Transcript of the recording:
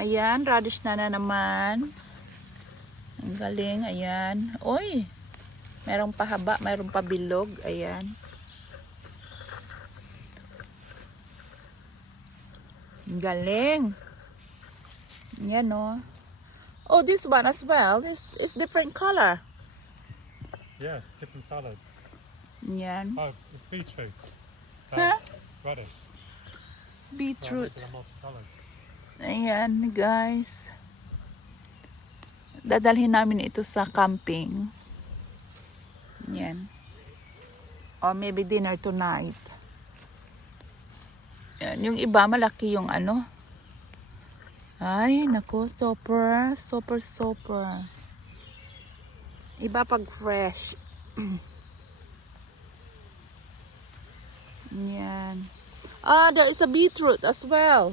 Ayan, radish na naman. Ang galing, ayan. Uy, merong pahaba, merong pabilog. Ayan. Ang galing. Ayan, oh. Oh, this one as well. This is different color. Yes, different salads. Ayan. Oh, it's beetroot. Huh? Radish. Beetroot. They're multicolored. Ayan, guys. Dadalhin namin ito sa camping. Ayan. Or maybe dinner tonight. Ayan. Yung iba, malaki yung ano. Ay, nako, super. Iba pag fresh. Yan. Ah, there is a beetroot as well.